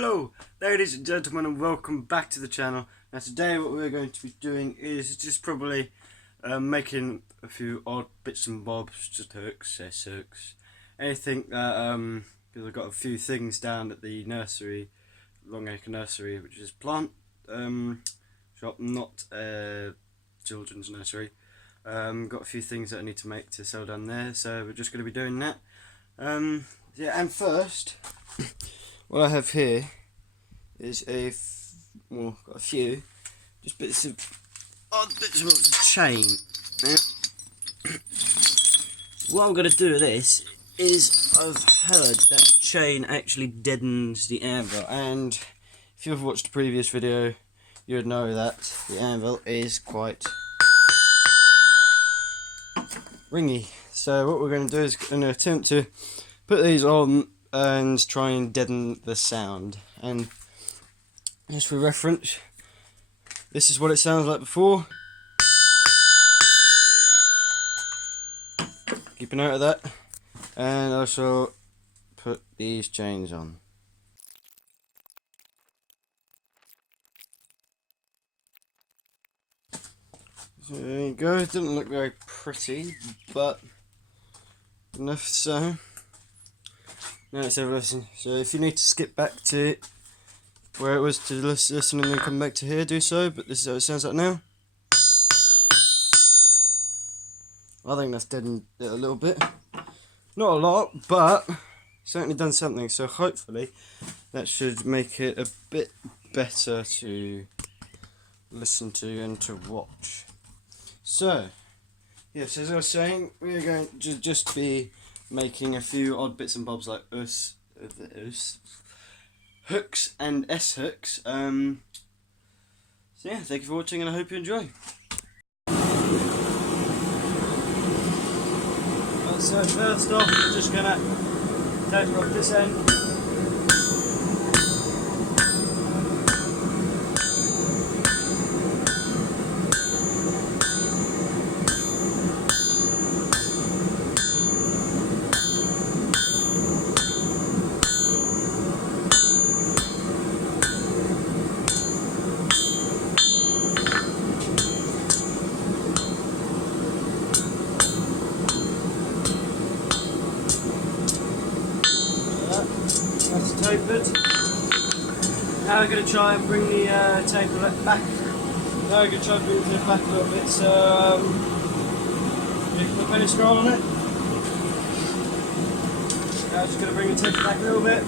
Hello ladies and gentlemen, and welcome back to the channel. Now today what we're going to be doing is just probably making a few odd bits and bobs, just hooks, anything that because I've got a few things down at the nursery, Longacre Nursery, which is plant shop, not children's nursery. Got a few things that I need to make to sell down there, so we're just going to be doing that. Yeah, and first what I have here is got a few just bits of odd bits of chain. What I'm going to do with this is, I've heard that chain actually deadens the anvil, and if you've watched the previous video you would know that the anvil is quite ringy. So what we're going to do is going to attempt to put these on and try and deaden the sound. And just for reference, this is what it sounds like before. Keep a note of that. And I shall put these chains on. So there you go. It didn't look very pretty, but enough so. Now let's have a listen. So if you need to skip back to where it was to listen and then come back to here, do so. But this is how it sounds like now. I think that's deadened it a little bit. Not a lot, but certainly done something. So hopefully that should make it a bit better to listen to and to watch. So yes, as I was saying, we're going to just be making a few odd bits and bobs like hooks and S-hooks. So yeah, thank you for watching and I hope you enjoy. So first off, we're just going to take off this end. That's tapered. Now we're going to try and bring the taper back. Now we're going to try and bring it back a little bit. So you can put a penny scroll on it. Now I'm just going to bring the taper back a little bit.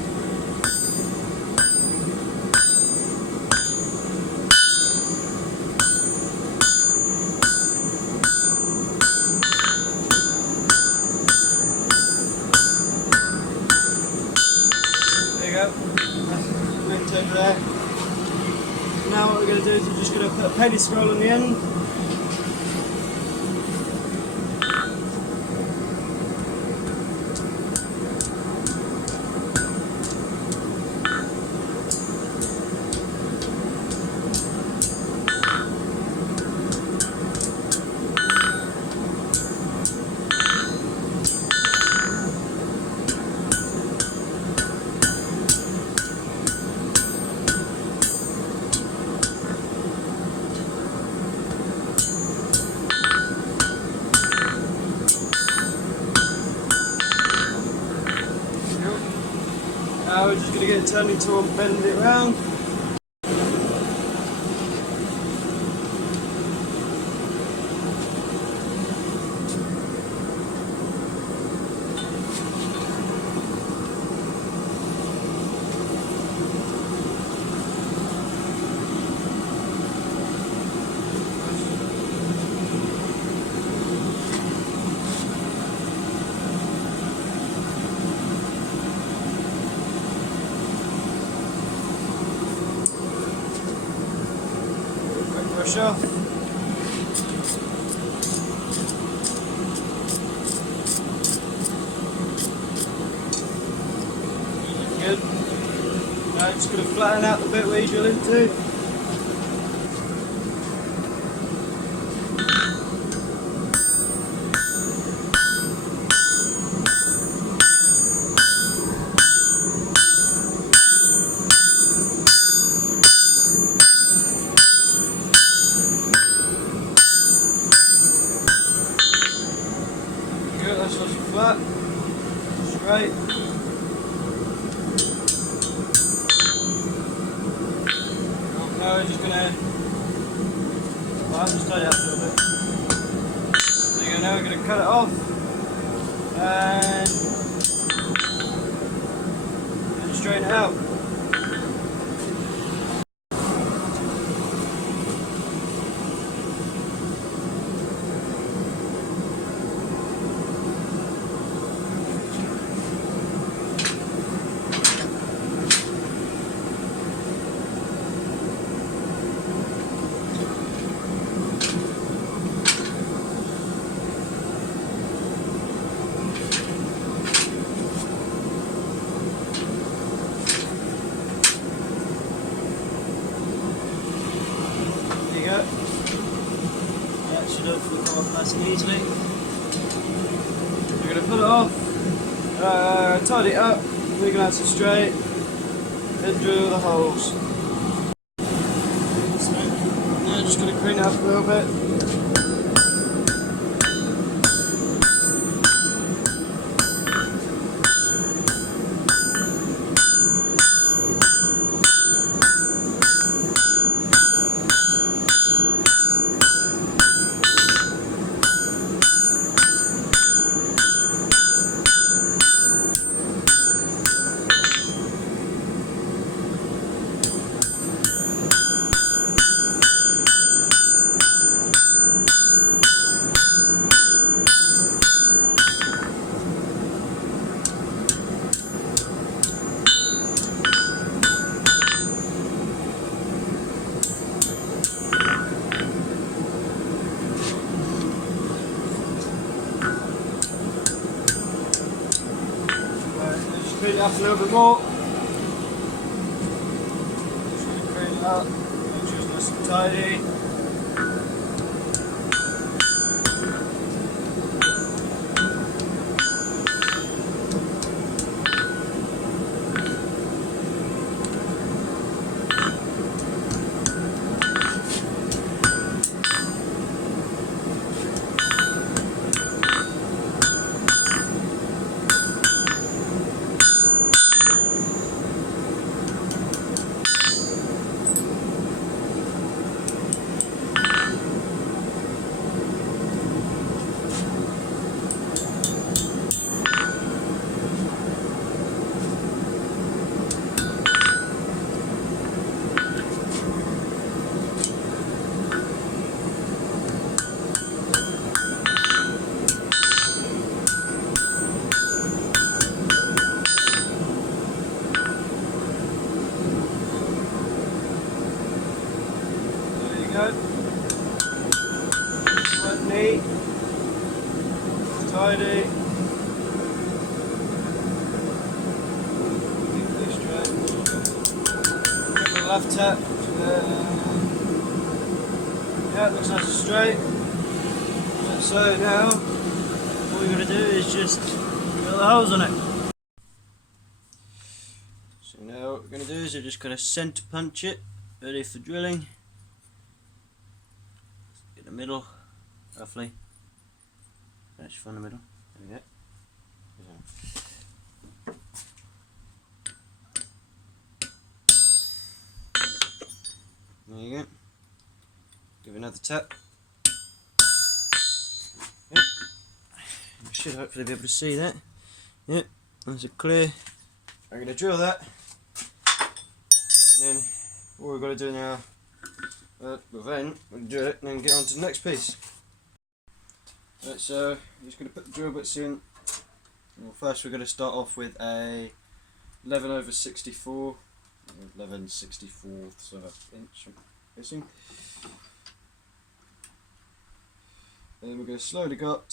Over there. Now what we're going to do is we're just going to put a penny scroll on the end. Now we're just going to get it turned into and bend it around. Brush off. Good. Now just going to flatten out the bit where you drill into. we're just gonna, well, I'll just tidy up a little bit. There you go, now we're gonna cut it off and straighten it out. That should hopefully come off nice and easily. We're going to put it off, tidy it up, we're going to have some straight, then drill the holes. So now just going to clean it up a little bit. Clean it up a little bit more. Just going to clean it up, make sure it's nice and tidy. Quite neat, tidy, keep straight. Give it a left tap. Yeah, it looks nice and straight. So now, all we're going to do is just drill the holes on it. So now what we're going to do is we're just going to centre punch it, ready for drilling. Get the middle, roughly. Finish from the middle. There we go. There you go. Give it another tap. Yep. You should hopefully be able to see that. Yep, that's a clear. I'm going to drill that. And then all we've got to do now, we'll drill it and then get on to the next piece. Right, so I'm just going to put the drill bits in. Well, first we're going to start off with a 11/64, 11/64 of an inch spacing. Then we're going to slowly go up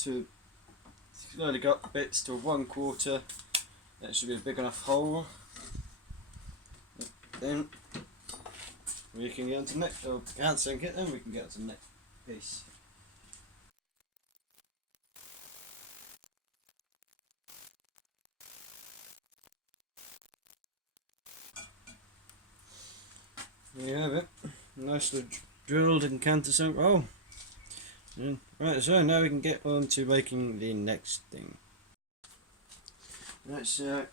bits to 1/4. That should be a big enough hole. Then we can get on to the next, or can't sink it, then we can get on to the next piece. There you have it, nicely drilled and countersunk hole. Right, so now we can get on to making the next thing. Right, so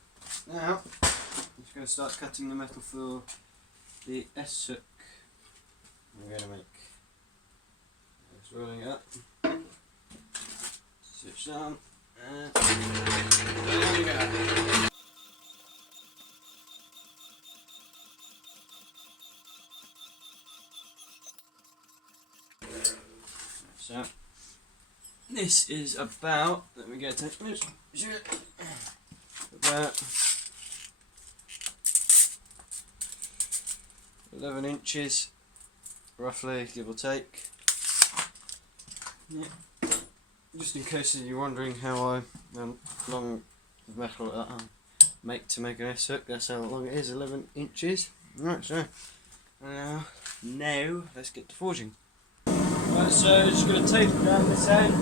now I'm just going to start cutting the metal for the S-hook we're going to make. It's rolling it up. Switch on. And there we go. So this is about, let me get a measure, about 11 inches roughly, give or take. Yeah. Just in case you're wondering how long of metal I make to make an S-hook, that's how long it is, 11 inches. Right, so now let's get to forging. Right, so just going to tape it down this end.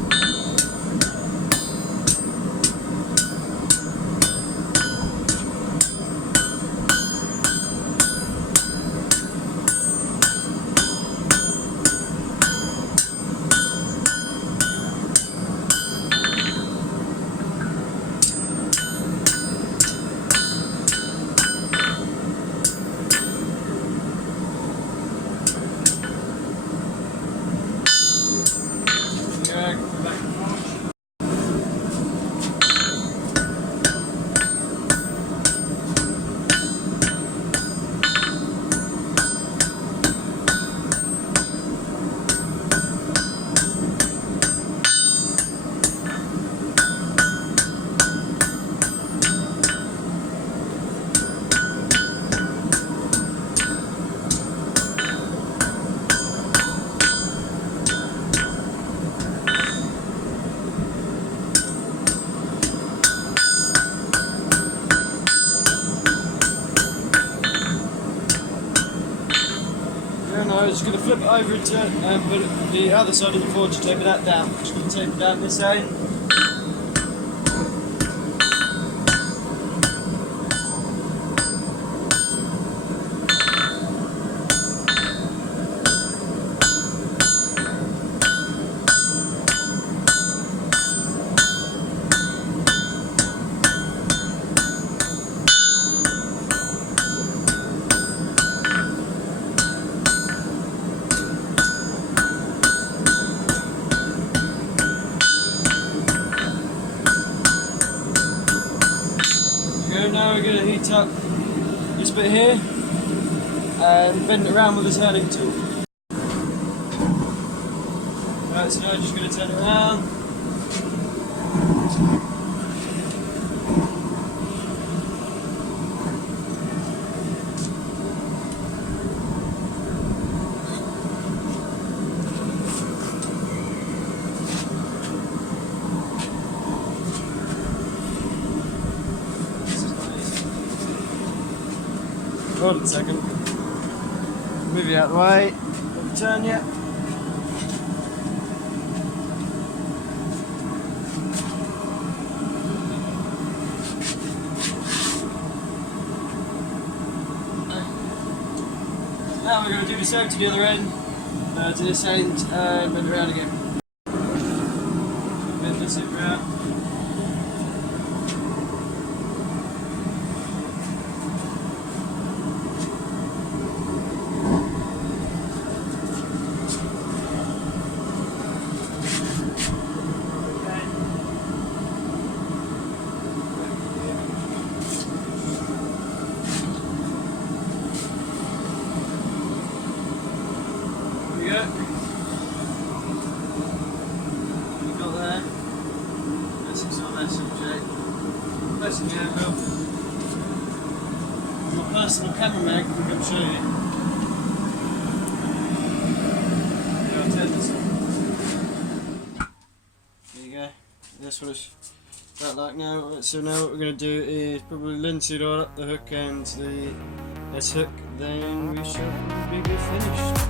I'm just going to flip it over and put the other side of the forge to tape that down. Just going to tape it down this side. Now we're going to heat up this bit here and bend it around with this handling tool. Right, so now I'm just going to turn it around. Hold on a second. Move you out of the way. Turn you. Now we're going to do the same to the other end, to this end, and bend it around again. Bend this around. My personal cameraman can come show you. Yeah, I'll turn this on. There you go. That's what it's about like now. So now what we're going to do is probably linseed oil up the hook and the S-hook, then we shall be finished.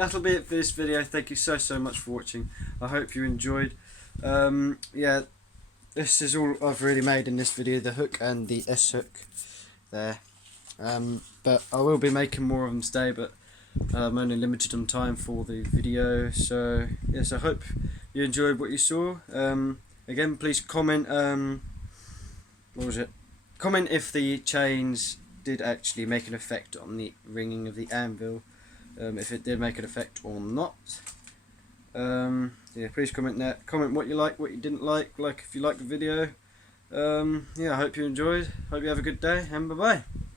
that'll be it for this video. Thank you so much for watching. I hope you enjoyed. Yeah, this is all I've really made in this video, the hook and the S hook there. But I will be making more of them today, but I'm only limited on time for the video. So yes, I hope you enjoyed what you saw. Again, please comment, what was it? Comment if the chains did actually make an effect on the ringing of the anvil, if it did make an effect or not. Yeah, please comment that. Comment what you like, what you didn't like if you liked the video. Yeah, I hope you enjoyed. Hope you have a good day, and bye bye.